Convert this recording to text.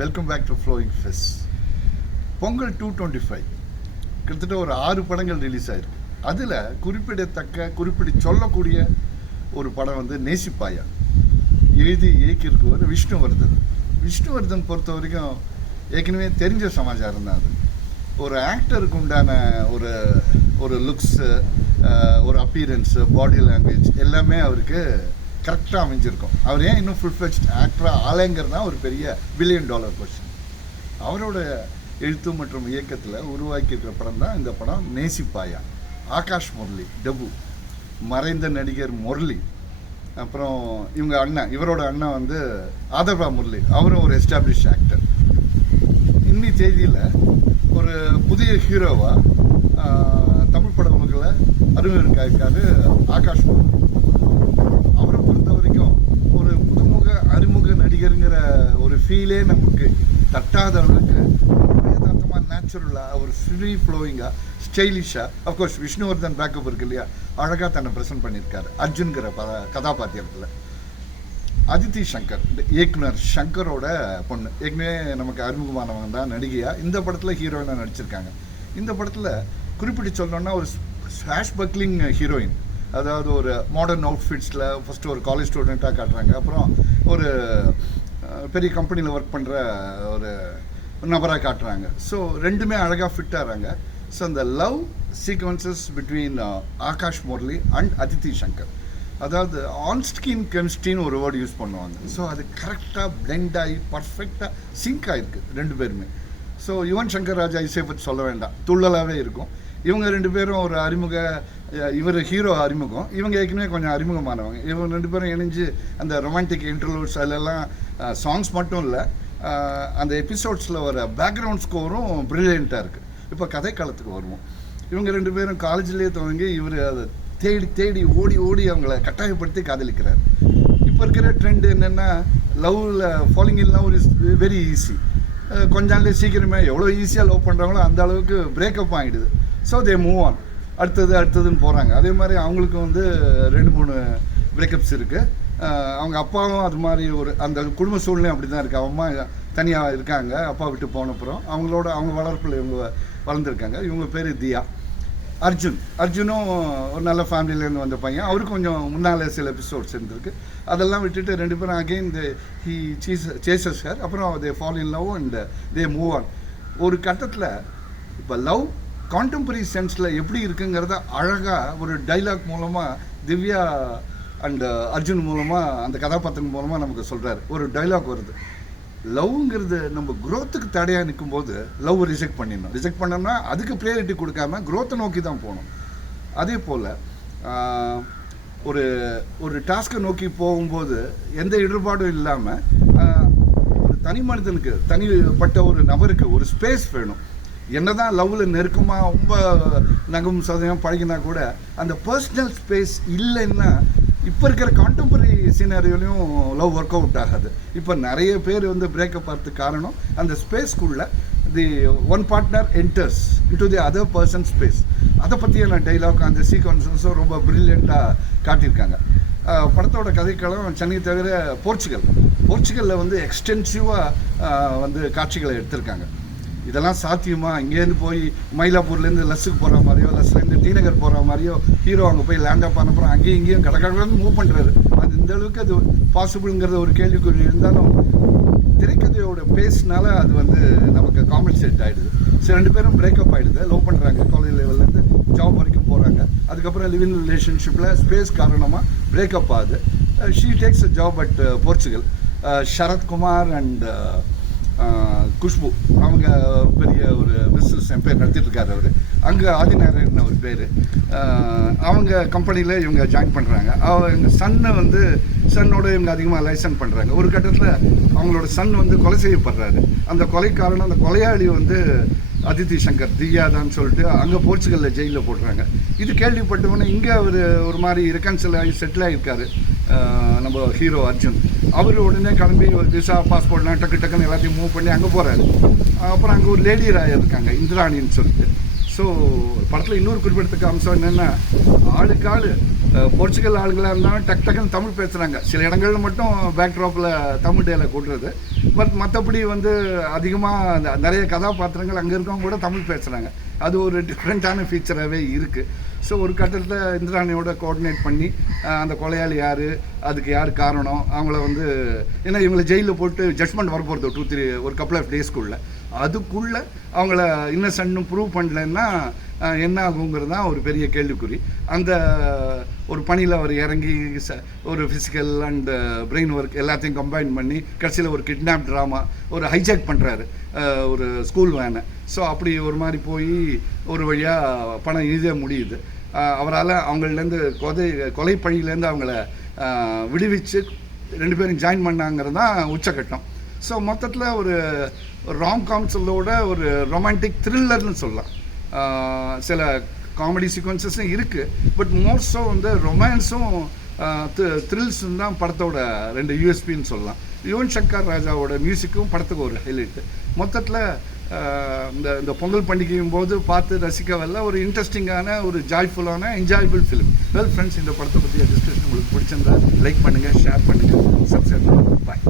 Welcome back to flowing face. Pongal 225 கிட்டத்தட்ட ஒரு 6 படங்கள் ரிலீஸ் ஆயிருக்கு. அதில் குறிப்பிட சொல்லக்கூடிய ஒரு படம் வந்து நேசிப்பாயா. எழுதி இயக்கியிருக்கவர் விஷ்ணுவர்தன் பொறுத்த வரைக்கும் ஏற்கனவே தெரிஞ்ச சமாச்சாரம் தான். அது ஒரு ஆக்டருக்கு உண்டான ஒரு லுக்ஸு, ஒரு அப்பீரன்ஸு, பாடி லாங்குவேஜ் எல்லாமே அவருக்கு கரெக்டாக அமைஞ்சிருக்கும். அவர் ஏன் இன்னும் ஃபுல் ஃப்ளெஜ்ட் ஆக்டராக ஆலைங்கிறது தான் ஒரு பெரிய $1 பில்லியன் கொஸ்டின். அவரோட எழுத்து மற்றும் இயக்கத்தில் உருவாக்கியிருக்கிற படம் தான் இந்த படம் நேசிப்பாயா. ஆகாஷ் முரளி டெபு, மறைந்த நடிகர் முரளி, அப்புறம் இவரோட அண்ணன் வந்து ஆதர்வா முரளி, அவரும் ஒரு எஸ்டாப்ளிஷ் ஆக்டர். இன்னி தேதியில் ஒரு புதிய ஹீரோவாக தமிழ் படங்களை அறிமுகமாயிருக்காரு ஆகாஷ் முரளி. அவரை பொறுத்த வரைக்கும் ஒரு அறிமுக நடிகருங்கிற ஒரு ஃபீலே நமக்கு தட்டாத அளவுக்கு யதார்த்தமாக, நேச்சுரலாக, ஒரு ஃப்ரீ ஃப்ளோயிங்காக, ஸ்டைலிஷாக, அஃப்கோர்ஸ் விஷ்ணுவர்தன் பேக்கப் இருக்கு இல்லையா, அழகாக தன்னை ப்ரெசென்ட் பண்ணியிருக்காரு அர்ஜுன்கிற கதாபாத்திரத்தில். அதித்தி சங்கர், இயக்குனர் சங்கரோட பொண்ணு, ஏற்கனவே நமக்கு அறிமுகமானவங்க தான் நடிகையாக. இந்த படத்தில் ஹீரோயினாக நடிச்சிருக்காங்க. இந்த படத்தில் குறிப்பிட்டு சொல்லணும்னா ஒரு ஸ்வாஷ் பக்லிங் ஹீரோயின், அதாவது ஒரு மாடர்ன் அவுட்ஃபிட்ஸில் ஃபஸ்ட்டு ஒரு காலேஜ் ஸ்டூடெண்ட்டாக காட்டுறாங்க, அப்புறம் ஒரு பெரிய கம்பெனியில் ஒர்க் பண்ணுற ஒரு நபராக காட்டுறாங்க. ஸோ ரெண்டுமே அழகாக ஃபிட் ஆகிறாங்க. ஸோ அந்த love sequences between Akash Murali and Aditi Shankar, அதாவது ஆன்ஸ்கின் கெமிஸ்ட்ரின்னு ஒரு வேர்டு யூஸ் பண்ணுவாங்க. ஸோ அது கரெக்டாக பிளெண்ட் ஆகி பர்ஃபெக்டாக சிங்க் ஆகிருக்கு ரெண்டு பேருமே. ஸோ யுவன் சங்கர் ராஜா இசை பற்றி சொல்ல வேண்டாம், துள்ளலாகவே இருக்கும். இவங்க ரெண்டு பேரும் ஒரு இவர் ஹீரோ அறிமுகம், இவங்க ஏற்கனவே கொஞ்சம் அறிமுகமானவங்க. இவங்க ரெண்டு பேரும் இணைஞ்சு அந்த ரொமான்டிக் இன்டர்லூட்ஸ் அதிலெல்லாம் சாங்ஸ் மட்டும் இல்லை, அந்த எபிசோட்ஸில் வர பேக்ரவுண்ட் ஸ்கோரும் ப்ரில்லியண்ட்டாக இருக்குது. இப்போ கதை காலத்துக்கு வருவோம். இவங்க ரெண்டு பேரும் காலேஜ்லேயே துவங்கி இவர் அதை தேடி ஓடி அவங்கள கட்டாயப்படுத்தி காதலிக்கிறார். இப்போ இருக்கிற ட்ரெண்ட் என்னென்னா, லவ்வில் falling in love is very easy. கொஞ்ச நாள்லேயே சீக்கிரமே எவ்வளோ ஈஸியாக லவ் பண்ணுறாங்களோ அந்த அளவுக்கு பிரேக்கப் ஆகிடுது. ஸோ தே மூவ் ஆன், அடுத்ததுன்னு போகிறாங்க. அதே மாதிரி அவங்களுக்கு வந்து 2-3 பிரேக்கப்ஸ் இருக்குது. அவங்க அப்பாவும் அது மாதிரி அந்த குடும்ப சூழ்நிலை அப்படி தான் இருக்குது. அம்மா தனியாக இருக்காங்க, அப்பா விட்டு போனப்புறம் அவங்க வளர்ப்பில் இவங்க வளர்ந்துருக்காங்க. இவங்க பேர் தியா. அர்ஜுனும் ஒரு நல்ல ஃபேமிலியிலேருந்து வந்த பையன். அவருக்கு கொஞ்சம் முன்னால் சில எபிசோட்ஸ் இருந்திருக்கு. அதெல்லாம் விட்டுட்டு ரெண்டு பேரும் அகெயின் ஹி சேசஸ் ஹர். அப்புறம் they fall in love and they move on. ஒரு கட்டத்தில் இப்போ லவ் கான்டெம்பரரி சென்ஸில் எப்படி இருக்குங்கிறத அழகாக ஒரு டைலாக் மூலமாக திவ்யா அண்ட் அர்ஜுன் மூலமாக, அந்த கதாபாத்திரம் மூலமாக நமக்கு சொல்கிறாரு. ஒரு டைலாக் வருது, லவ்ங்கிறது நம்ம குரோத்துக்கு தடையாக நிற்கும்போது லவ் ரிஜெக்ட் பண்ணோம்னா அதுக்கு ப்ரையாரிட்டி கொடுக்காம குரோத்தை நோக்கி தான் போகணும். அதே போல் ஒரு டாஸ்க்கை நோக்கி போகும்போது எந்த இடர்பாடும் இல்லாமல் ஒரு தனி மனிதனுக்கு, தனிப்பட்ட ஒரு நபருக்கு ஒரு ஸ்பேஸ் வேணும். என்னதான் லவ்வில் நெருக்கமாக ரொம்ப நகம் சதயம் பழகினா கூட அந்த பர்சனல் ஸ்பேஸ் இல்லைன்னா இப்போ இருக்கிற கான்டெம்பரரி சீனரியோலையும் லவ் ஒர்க் அவுட் ஆகாது. இப்போ நிறைய பேர் வந்து பிரேக்கப் ஆகிறதுக்கு காரணம் அந்த ஸ்பேஸ்க்குள்ளே the one partner enters into the other person space. அதை பற்றியான டைலாக், அந்த சீக்வன்சஸும் ரொம்ப ப்ரில்லியண்ட்டாக காட்டியிருக்காங்க. படத்தோட கதைக்களம் சென்னை தவிர போர்ச்சுகலில் வந்து எக்ஸ்டென்சிவாக வந்து காட்சிகளை எடுத்திருக்காங்க. இதெல்லாம் சாத்தியமா? இங்கேருந்து போய் மயிலாப்பூர்லேருந்து லஸ்ஸுக்கு போகிற மாதிரியோ, லஸ்லேருந்து டிநகர் போகிற மாதிரியோ ஹீரோ அங்கே போய் லேண்டப் பண்ணப்புறம் அங்கேயும் இங்கேயும் கடற்கடலேருந்து மூவ் பண்ணுறாரு. அது இந்த அளவுக்கு அது பாசிபிள்ங்கிறத ஒரு கேள்விக்குறி இருந்தாலும் திரைக்கதையோட பேஸ்னால அது வந்து நமக்கு காம்பன்சேட் ஆகிடுது. சரி, ரெண்டு பேரும் பிரேக்கப் ஆகிடுது, லவ் பண்ணுறாங்க, காலேஜ் லெவல்லேருந்து ஜாப் வரைக்கும் போகிறாங்க. அதுக்கப்புறம் லிவ் இன் ரிலேஷன்ஷிப்பில் ஸ்பேஸ் காரணமாக பிரேக்கப் ஆகுது. She takes a job at Portugal. Sarathkumar and Khushbu, அவங்க பெரிய ஒரு பிஸ்னஸ் எம்பையர் நடத்திட்டு இருக்காரு. அவர் அங்கே ஆதிநாராயணன் ஒரு பேர். அவங்க கம்பெனியில் இவங்க ஜாயின் பண்ணுறாங்க. அவங்க சன்னோட இவங்க அதிகமாக லைசன் பண்ணுறாங்க. ஒரு கட்டத்தில் அவங்களோட சன் வந்து கொலை செய்யப்படுறாரு. அந்த கொலைக்காரன், அந்த கொலையாளி வந்து அதித்தி சங்கர், திவ்யா தான் சொல்லிட்டு அங்கே போர்ச்சுகலில் ஜெயிலில் போடுறாங்க. இது கேள்விப்பட்டவொன்னே இங்கே அவர் ஒரு மாதிரி ரெக்கன்சில் ஆகி செட்டில் ஆகியிருக்காரு நம்ம ஹீரோ அர்ஜுன். அவர் உடனே கிளம்பி ஒரு விசா, பாஸ்போர்ட்லாம் டக்குன்னு எல்லாத்தையும் மூவ் பண்ணி அங்கே போகிறாரு. அப்புறம் அங்கே ஒரு லேடி ராயர் இருக்காங்க, இந்திராணின்னு சொல்லிட்டு. ஸோ படத்தில் இன்னொரு குறிப்பிடத்தக்க அம்சம் என்னென்னா ஆளுக்கு ஆள் போர்ச்சுகல் ஆளுங்களாக இருந்தாலும் டக்குன்னு தமிழ் பேசுகிறாங்க. சில இடங்கள்ல மட்டும் பேக்ட்ராப்பில் தமிழ் டேல கூட்டுறது. பட் மற்றபடி வந்து அதிகமாக நிறைய கதாபாத்திரங்கள் அங்கே இருக்கவங்க கூட தமிழ் பேசுகிறாங்க. அது ஒரு டிஃப்ரெண்ட்டான ஃபீச்சராகவே இருக்குது. ஸோ ஒரு கட்டத்தில் இந்திராணியோட கோஆர்டினேட் பண்ணி அந்த கொலையாளி யார், அதுக்கு யார் காரணம், அவங்கள வந்து ஏன்னா இவங்களை ஜெயிலில் போட்டு ஜட்ஜ்மெண்ட் வரப்போகிறது 2-3 ஒரு கப்பல் ஆஃப் டேஸ்க்குள்ளே. அதுக்குள்ளே அவங்கள இன்னசென்ட்னு ப்ரூவ் பண்ணலன்னா என்ன ஆகுங்கிறது தான் ஒரு பெரிய கேள்விக்குறி. அந்த ஒரு பணியில் அவர் இறங்கி ஒரு ஃபிசிக்கல் அண்ட் பிரெயின் ஒர்க் எல்லாத்தையும் கம்பைன் பண்ணி கடைசியில் ஒரு கிட்னாப் ட்ராமா, ஒரு ஹைஜாக் பண்ணுறாரு ஒரு ஸ்கூல் வேனை. ஸோ அப்படி ஒரு மாதிரி போய் ஒரு வழியாக பணம் எழுத முடியுது. அவரால் அவங்கள்லேருந்து கொலை பழியிலேருந்து அவங்கள விடுவிச்சு 2 பேரும் ஜாயின் பண்ணாங்கிறது தான் உச்சக்கட்டம். ஸோ மொத்தத்தில் ஒரு ராம்காம்ஸோட ஒரு ரொமான்டிக் த்ரில்லர்னு சொல்லலாம். சில காமெடி சீக்வன்சஸும் இருக்குது. பட் மோஸ்டோ வந்து ரொமான்ஸும் த்ரில்ஸும் தான் படத்தோட 2 யூஎஸ்பின்னு சொல்லலாம். யுவன் சங்கர் ராஜாவோட மியூசிக்கும் படத்துக்கு ஒரு ஹைலைட்டு. மொத்தத்தில் இந்த பொங்கல் பண்டிகையும் போது பார்த்து ரசிக்கவல்ல ஒரு இன்ட்ரெஸ்டிங்கான ஒரு ஜாய்ஃபுல்லான என்ஜாயபிள் ஃபிலிம். வெல் ஃப்ரெண்ட்ஸ், இந்த படத்தை பற்றிய டிஸ்கஷன் உங்களுக்கு பிடிச்சிருந்தா லைக் பண்ணுங்கள், ஷேர் பண்ணுங்கள், சப்ஸ்கிரைப் பண்ணுங்கள். பாய்.